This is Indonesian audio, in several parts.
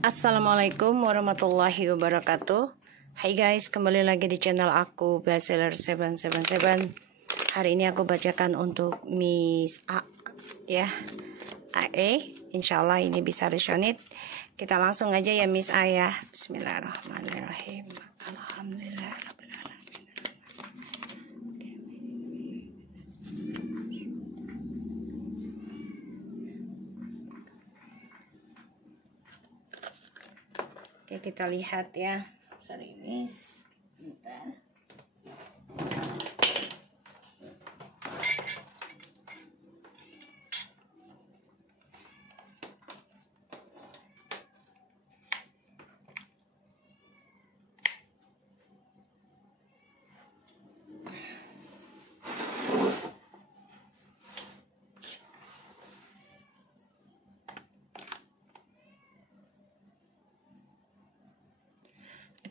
Assalamualaikum warahmatullahi wabarakatuh. Hai guys, kembali lagi di channel aku Bestseller 777. Hari ini aku bacakan untuk Miss A ya, AE. Insyaallah ini bisa resonate. Kita langsung aja ya Miss A ya. Bismillahirrahmanirrahim. Alhamdulillah. Oke, kita lihat ya. Sorry Miss. Bentar.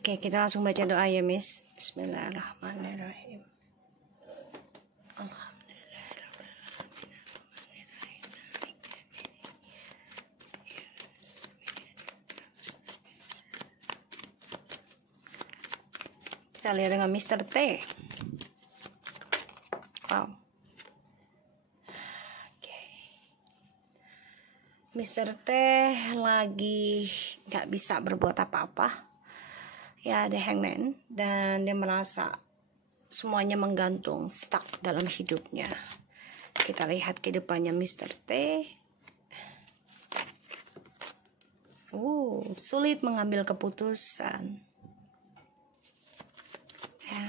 Oke, kita langsung baca doa ya, Miss. Bismillahirrahmanirrahim. Kita lihat dengan Mr. T. Wow. Oke. Mr. T lagi gak bisa berbuat apa-apa. Ya, The Hangman, dan dia merasa semuanya menggantung, stuck dalam hidupnya. Kita lihat ke depannya Mr. T. Sulit mengambil keputusan. Ya.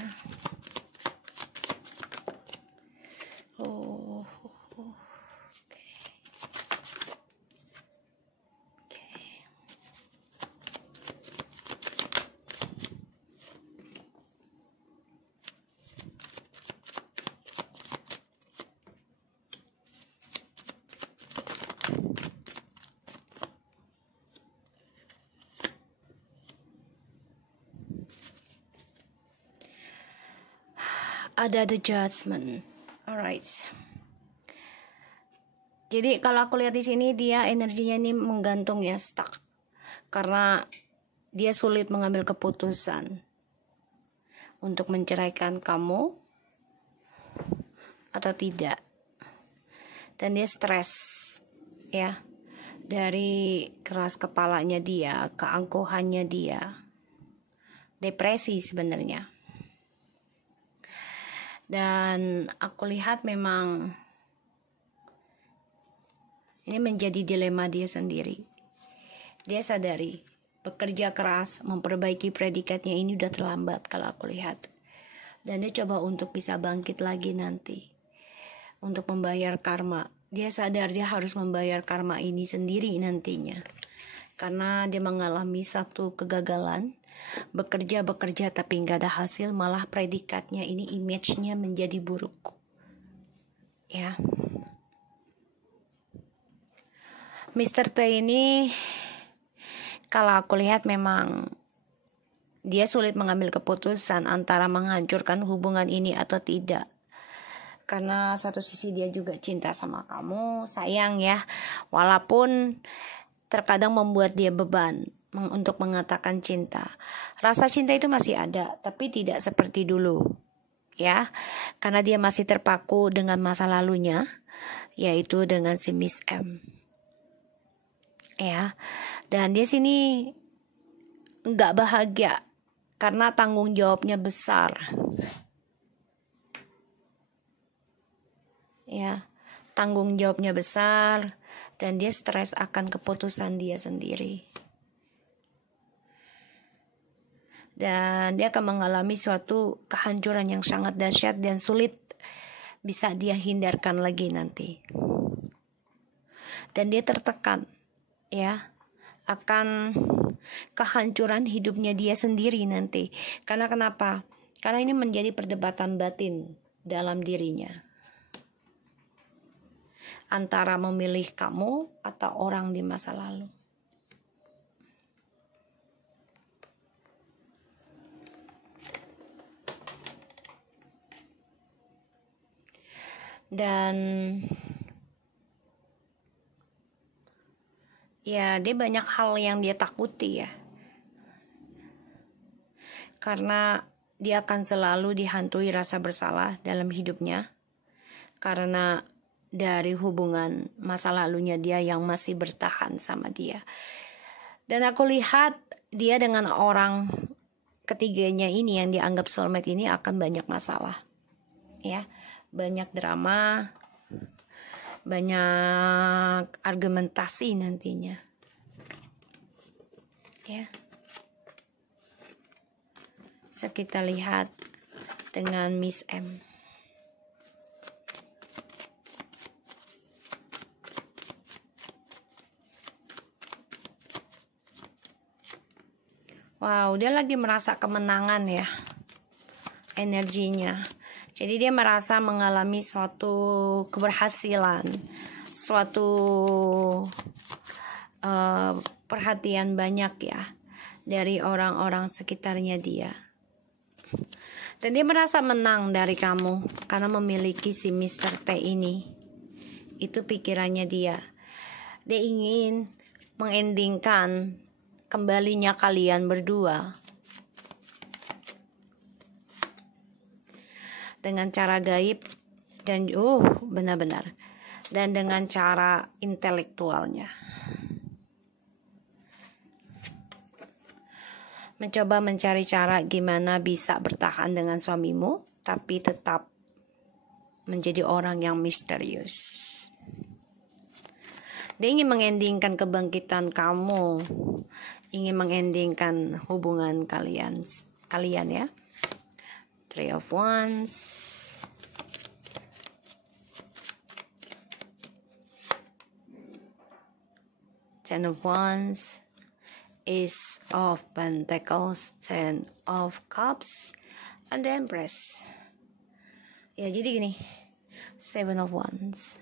Ada the judgment. Alright. Jadi kalau aku lihat di sini dia energinya ini menggantung ya, stuck. Karena dia sulit mengambil keputusan untuk menceraikan kamu atau tidak. Dan dia stres ya. Dari keras kepalanya dia, keangkuhannya dia. Depresi sebenarnya. Dan aku lihat memang ini menjadi dilema dia sendiri. Dia sadari bekerja keras, memperbaiki predikatnya ini udah terlambat kalau aku lihat. Dan dia coba untuk bisa bangkit lagi nanti. Untuk membayar karma. Dia sadar dia harus membayar karma ini sendiri nantinya. Karena dia mengalami satu kegagalan. Bekerja tapi nggak ada hasil, malah predikatnya ini image-nya menjadi buruk ya. Mr. T ini kalau aku lihat memang dia sulit mengambil keputusan antara menghancurkan hubungan ini atau tidak. Karena satu sisi dia juga cinta sama kamu, sayang ya, walaupun terkadang membuat dia beban untuk mengatakan cinta. Rasa cinta itu masih ada, tapi tidak seperti dulu. Ya, karena dia masih terpaku dengan masa lalunya, yaitu dengan si Miss M. Ya, dan dia sini nggak bahagia karena tanggung jawabnya besar. Ya, tanggung jawabnya besar dan dia stres akan keputusan dia sendiri. Dan dia akan mengalami suatu kehancuran yang sangat dahsyat dan sulit bisa dia hindarkan lagi nanti. Dan dia tertekan ya akan kehancuran hidupnya dia sendiri nanti. Karena kenapa? Karena ini menjadi perdebatan batin dalam dirinya. Antara memilih kamu atau orang di masa lalu. Dan ya dia banyak hal yang dia takuti ya, karena dia akan selalu dihantui rasa bersalah dalam hidupnya karena dari hubungan masa lalunya dia yang masih bertahan sama dia. Dan aku lihat dia dengan orang ketiganya ini yang dianggap soulmate ini akan banyak masalah ya, banyak drama, banyak argumentasi nantinya ya. So kita lihat dengan Miss M. Wow, dia lagi merasa kemenangan ya energinya. Jadi dia merasa mengalami suatu keberhasilan, suatu perhatian banyak ya dari orang-orang sekitarnya dia. Dan dia merasa menang dari kamu karena memiliki si Mr. T ini. Itu pikirannya dia. Dia ingin mengendingkan kembalinya kalian berdua dengan cara gaib dan benar-benar dan dengan cara intelektualnya. Mencoba mencari cara gimana bisa bertahan dengan suamimu tapi tetap menjadi orang yang misterius. Dia ingin mengendingkan kebangkitan kamu, ingin mengendingkan hubungan kalian ya. Three of Wands, Ten of Wands, Ace of Pentacles, Ten of Cups, and the Empress. Ya jadi gini, Seven of Wands.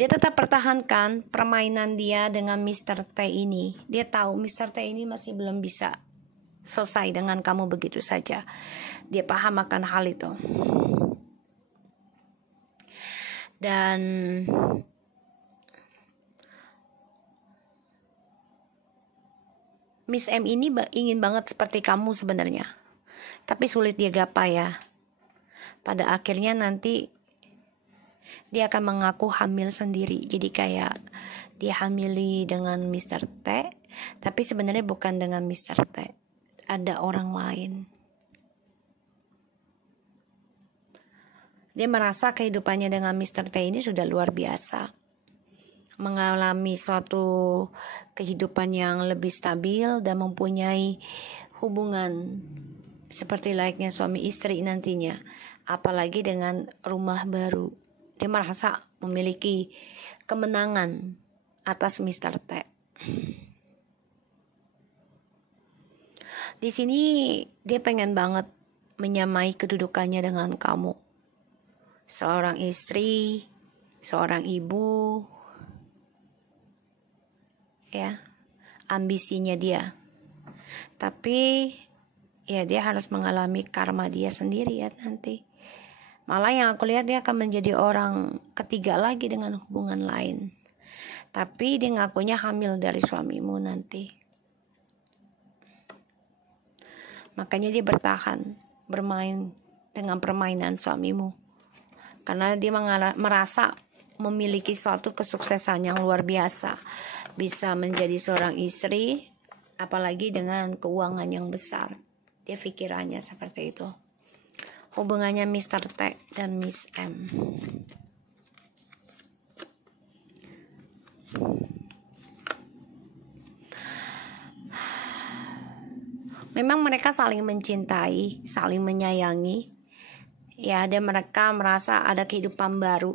Dia tetap pertahankan permainan dia dengan Mr. T ini. Dia tahu Mr. T ini masih belum bisa selesai dengan kamu begitu saja. Dia paham akan hal itu. Dan Miss M ini ingin banget seperti kamu sebenarnya. Tapi sulit dia gapai ya. Pada akhirnya nanti dia akan mengaku hamil sendiri. Jadi kayak dia hamili dengan Mr. T, tapi sebenarnya bukan dengan Mr. T. Ada orang lain. Dia merasa kehidupannya dengan Mr. T ini sudah luar biasa. Mengalami suatu kehidupan yang lebih stabil dan mempunyai hubungan seperti layaknya suami istri nantinya. Apalagi dengan rumah baru. Dia merasa memiliki kemenangan atas Mr. T. Di sini dia pengen banget menyamai kedudukannya dengan kamu. Seorang istri, seorang ibu. Ya, ambisinya dia. Tapi ya dia harus mengalami karma dia sendiri ya nanti. Malah yang aku lihat dia akan menjadi orang ketiga lagi dengan hubungan lain. Tapi dia ngakunya hamil dari suamimu nanti. Makanya dia bertahan bermain dengan permainan suamimu. Karena dia merasa memiliki suatu kesuksesan yang luar biasa. Bisa menjadi seorang istri, apalagi dengan keuangan yang besar. Dia pikirannya seperti itu. Hubungannya Mr. T dan Miss M. Memang mereka saling mencintai, saling menyayangi. Ya, dan mereka merasa ada kehidupan baru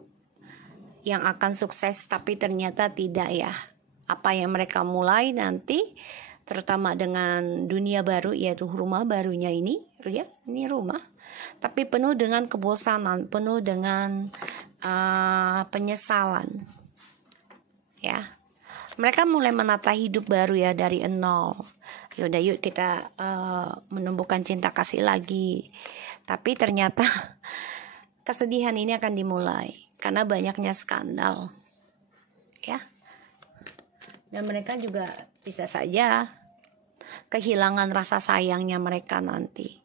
yang akan sukses, tapi ternyata tidak ya. Apa yang mereka mulai nanti, terutama dengan dunia baru, yaitu rumah barunya ini, ya, ini rumah. Tapi penuh dengan kebosanan, penuh dengan penyesalan. Ya, mereka mulai menata hidup baru ya dari nol. Yaudah yuk kita menumbuhkan cinta kasih lagi. Tapi ternyata kesedihan ini akan dimulai karena banyaknya skandal. Ya, Dan mereka juga bisa saja kehilangan rasa sayangnya mereka nanti.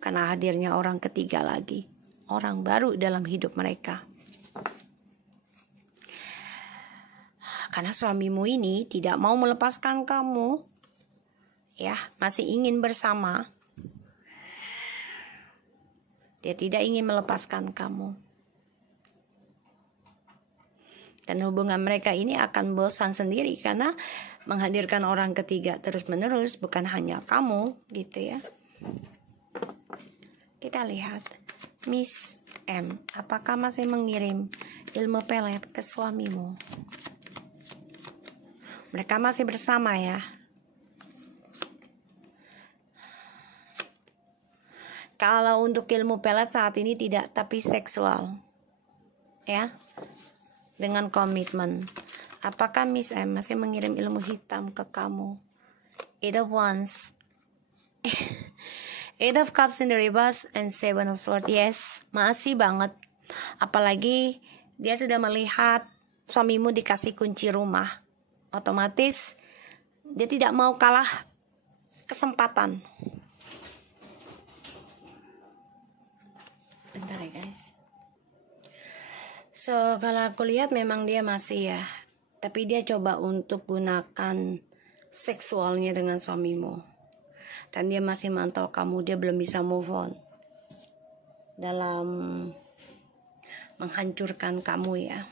Karena hadirnya orang ketiga lagi, orang baru dalam hidup mereka. Karena suamimu ini tidak mau melepaskan kamu, ya, masih ingin bersama. Dia tidak ingin melepaskan kamu. Dan hubungan mereka ini akan bosan sendiri karena menghadirkan orang ketiga terus-menerus, bukan hanya kamu, gitu ya. Kita lihat, Miss M, apakah masih mengirim ilmu pelet ke suamimu? Mereka masih bersama ya. Kalau untuk ilmu pelet saat ini tidak, tapi seksual. Ya. Dengan komitmen. Apakah Miss M masih mengirim ilmu hitam ke kamu? Eight of Wands. Eight of Cups in the reverse and Seven of Swords. Yes, masih banget. Apalagi dia sudah melihat suamimu dikasih kunci rumah. Otomatis dia tidak mau kalah kesempatan. Bentar ya guys. So kalau aku lihat memang dia masih ya. Tapi dia coba untuk gunakan seksualnya dengan suamimu. Dan dia masih mantau kamu, dia belum bisa move on dalam menghancurkan kamu ya.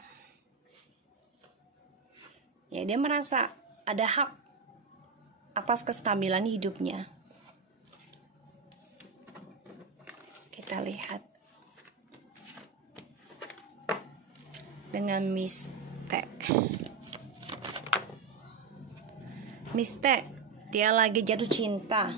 Ya, dia merasa ada hak atas kestabilan hidupnya. Kita lihat dengan Miss T. Miss T, dia lagi jatuh cinta.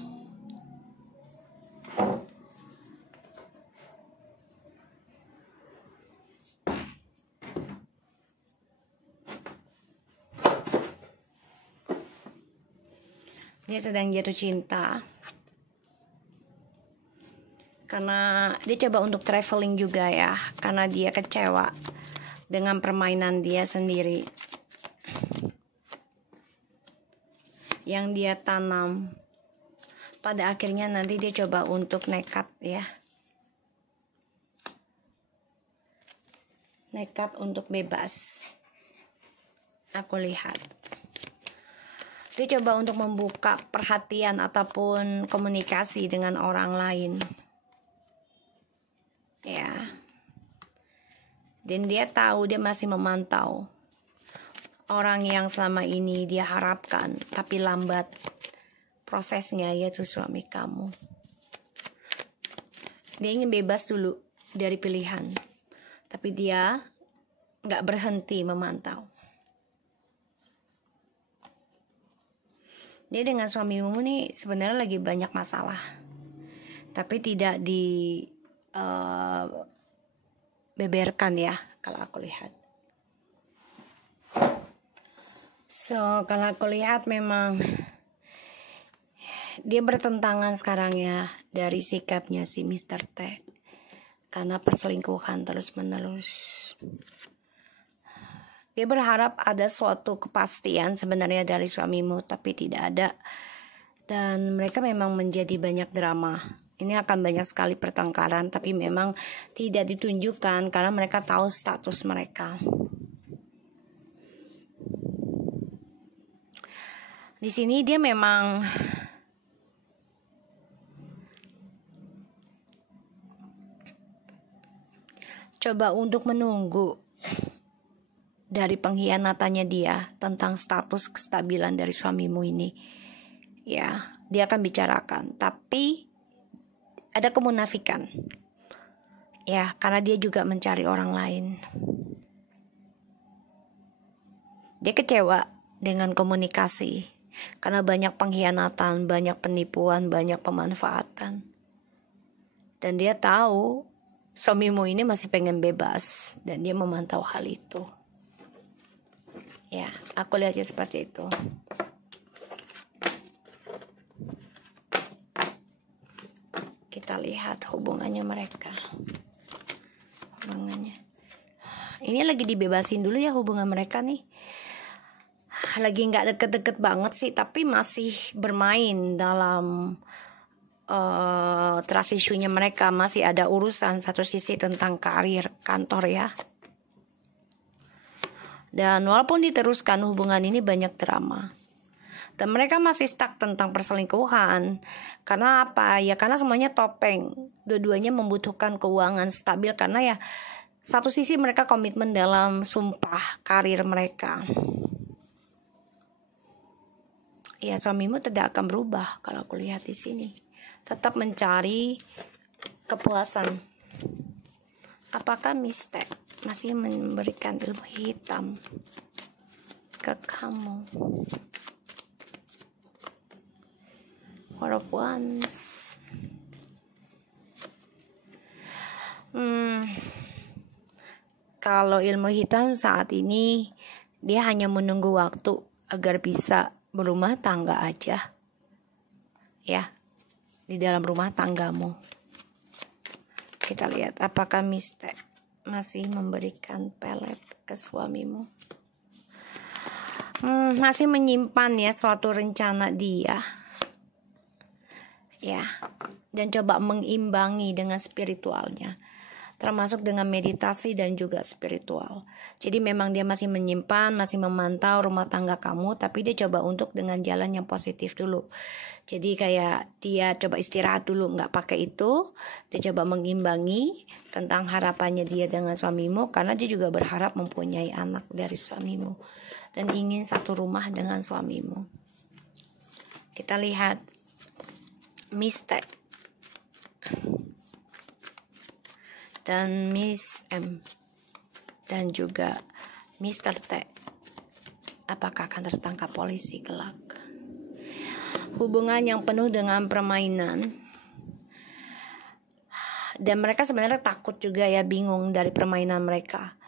Dia sedang jatuh cinta karena dia coba untuk traveling juga ya, karena dia kecewa dengan permainan dia sendiri yang dia tanam. Pada akhirnya nanti dia coba untuk nekat ya, nekat untuk bebas. Aku lihat dia coba untuk membuka perhatian ataupun komunikasi dengan orang lain. Ya. Dan dia tahu dia masih memantau orang yang selama ini dia harapkan tapi lambat prosesnya, yaitu suami kamu. Dia ingin bebas dulu dari pilihan, tapi dia gak berhenti memantau. Dia dengan suamimu nih sebenarnya lagi banyak masalah, tapi tidak beberkan ya kalau aku lihat. So kalau aku lihat memang dia bertentangan sekarang ya dari sikapnya si Mr. T, karena perselingkuhan terus menerus. Dia berharap ada suatu kepastian sebenarnya dari suamimu, tapi tidak ada. Dan mereka memang menjadi banyak drama. Ini akan banyak sekali pertengkaran, tapi memang tidak ditunjukkan karena mereka tahu status mereka. Di sini dia memang coba untuk menunggu dari pengkhianatannya dia tentang status kestabilan dari suamimu ini. Ya, dia akan bicarakan, tapi ada kemunafikan. Ya, karena dia juga mencari orang lain. Dia kecewa dengan komunikasi karena banyak pengkhianatan, banyak penipuan, banyak pemanfaatan. Dan dia tahu suamimu ini masih pengen bebas dan dia memantau hal itu. Ya, aku lihatnya seperti itu. Kita lihat hubungannya mereka. Hubungannya. Ini lagi dibebasin dulu ya hubungan mereka nih. lagi nggak deket-deket banget sih, tapi masih bermain dalam trust issue-nya mereka. Masih ada urusan satu sisi tentang karir kantor ya. Dan walaupun diteruskan, hubungan ini banyak drama. Dan mereka masih stuck tentang perselingkuhan. Karena apa? Ya karena semuanya topeng. Dua-duanya membutuhkan keuangan stabil. Karena ya satu sisi mereka komitmen dalam sumpah karir mereka. Ya suamimu tidak akan berubah kalau aku lihat di sini. Tetap mencari kepuasan. Apakah mistake masih memberikan ilmu hitam ke kamu? Four of Wands. Kalau ilmu hitam saat ini dia hanya menunggu waktu agar bisa berumah tangga aja. Ya, di dalam rumah tanggamu. Kita lihat apakah mistake masih memberikan pelet ke suamimu. Masih menyimpan ya suatu rencana dia. Ya, dan coba mengimbangi dengan spiritualnya, termasuk dengan meditasi dan juga spiritual. Jadi memang dia masih menyimpan, masih memantau rumah tangga kamu, tapi dia coba untuk dengan jalan yang positif dulu. Jadi kayak dia coba istirahat dulu, nggak pakai itu. Dia coba mengimbangi tentang harapannya dia dengan suamimu, karena dia juga berharap mempunyai anak dari suamimu dan ingin satu rumah dengan suamimu. Kita lihat mistake dan Miss M dan juga Mr. T. Apakah akan tertangkap polisi kelak? Hubungan yang penuh dengan permainan, dan mereka sebenarnya takut juga ya, bingung dari permainan mereka.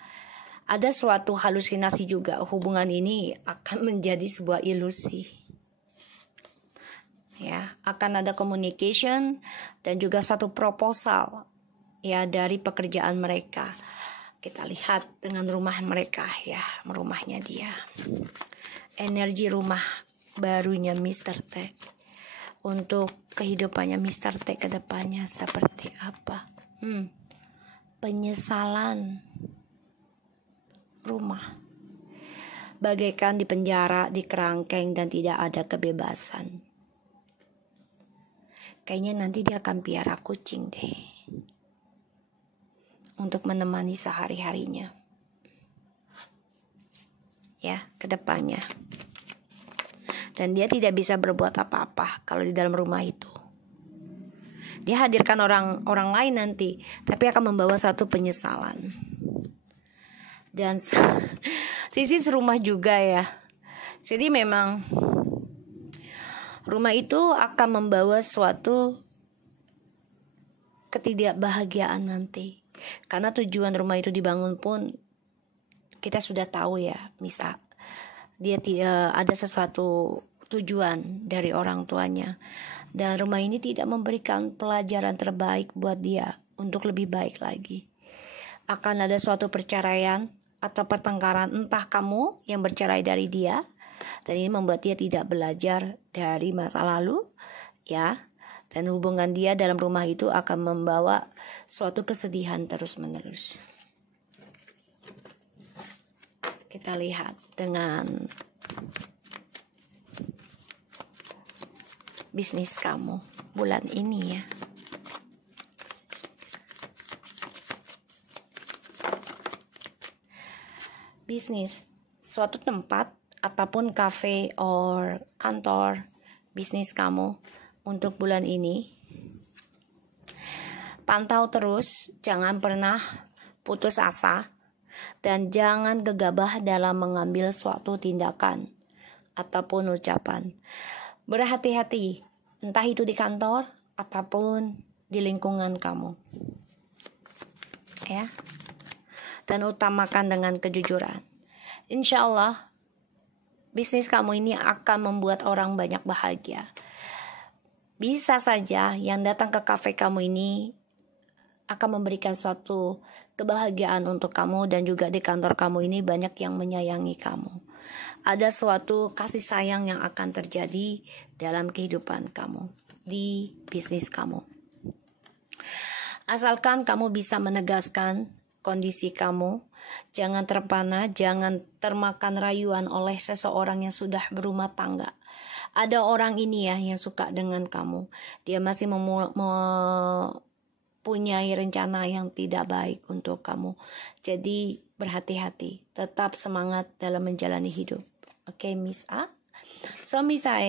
Ada suatu halusinasi juga, hubungan ini akan menjadi sebuah ilusi. Ya, akan ada communication dan juga satu proposal ya dari pekerjaan mereka. Kita lihat dengan rumah mereka ya, rumahnya dia. Energi rumah barunya Mr. T. Untuk kehidupannya Mr. T ke depannya seperti apa? Penyesalan rumah. Bagaikan di penjara, di kerangkeng dan tidak ada kebebasan. Kayaknya nanti dia akan piara kucing deh untuk menemani sehari-harinya ya ke depannya. Dan dia tidak bisa berbuat apa-apa kalau di dalam rumah itu. Dia hadirkan orang lain nanti, tapi akan membawa satu penyesalan. Dan sisi serumah juga ya. Jadi memang rumah itu akan membawa suatu ketidakbahagiaan nanti. Karena tujuan rumah itu dibangun pun kita sudah tahu ya, misal dia tidak ada sesuatu tujuan dari orang tuanya. Dan rumah ini tidak memberikan pelajaran terbaik buat dia untuk lebih baik lagi. Akan ada suatu perceraian atau pertengkaran, entah kamu yang bercerai dari dia. Dan ini membuat dia tidak belajar dari masa lalu ya. Dan hubungan dia dalam rumah itu akan membawa suatu kesedihan terus-menerus. Kita lihat dengan bisnis kamu bulan ini ya. Bisnis, suatu tempat ataupun kafe or kantor bisnis kamu untuk bulan ini. Pantau terus, jangan pernah putus asa dan jangan gegabah dalam mengambil suatu tindakan ataupun ucapan. Berhati-hati, entah itu di kantor ataupun di lingkungan kamu. Ya. Dan utamakan dengan kejujuran. Insya Allah bisnis kamu ini akan membuat orang banyak bahagia. Bisa saja yang datang ke kafe kamu ini akan memberikan suatu kebahagiaan untuk kamu, dan juga di kantor kamu ini banyak yang menyayangi kamu. ada suatu kasih sayang yang akan terjadi dalam kehidupan kamu, di bisnis kamu. Asalkan kamu bisa menegaskan kondisi kamu, jangan terpana, jangan termakan rayuan oleh seseorang yang sudah berumah tangga. Ada orang ini ya yang suka dengan kamu. Dia masih mempunyai rencana yang tidak baik untuk kamu. Jadi berhati-hati. Tetap semangat dalam menjalani hidup. Oke, Miss A. So, Miss A,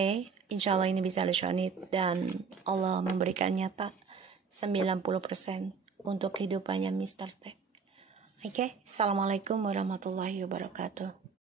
insya Allah ini bisa disyuanit dan Allah memberikan nyata 90% untuk kehidupannya Mr. Tech. Oke, Assalamualaikum warahmatullahi wabarakatuh.